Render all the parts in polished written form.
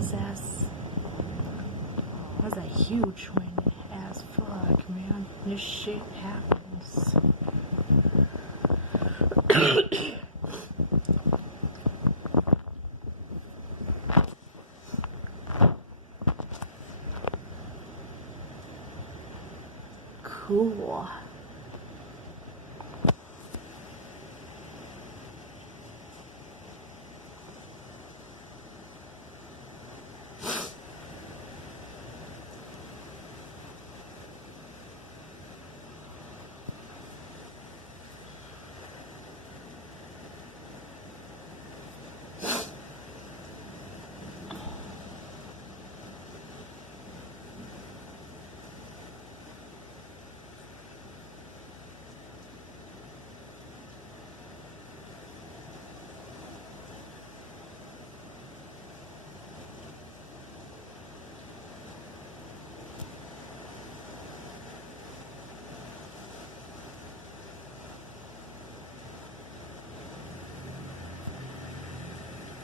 Jesus. That's a huge swing as fuck, man. This shit happens. Cool.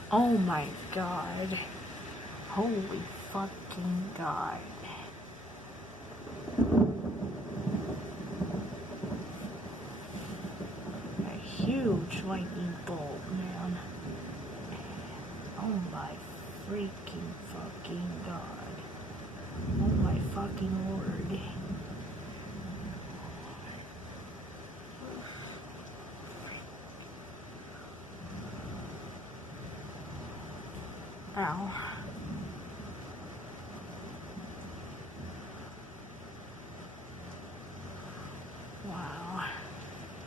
Oh my god. Holy fucking god. A huge lightning bolt, man. Oh my freaking fucking god. Oh my fucking lord. Ow.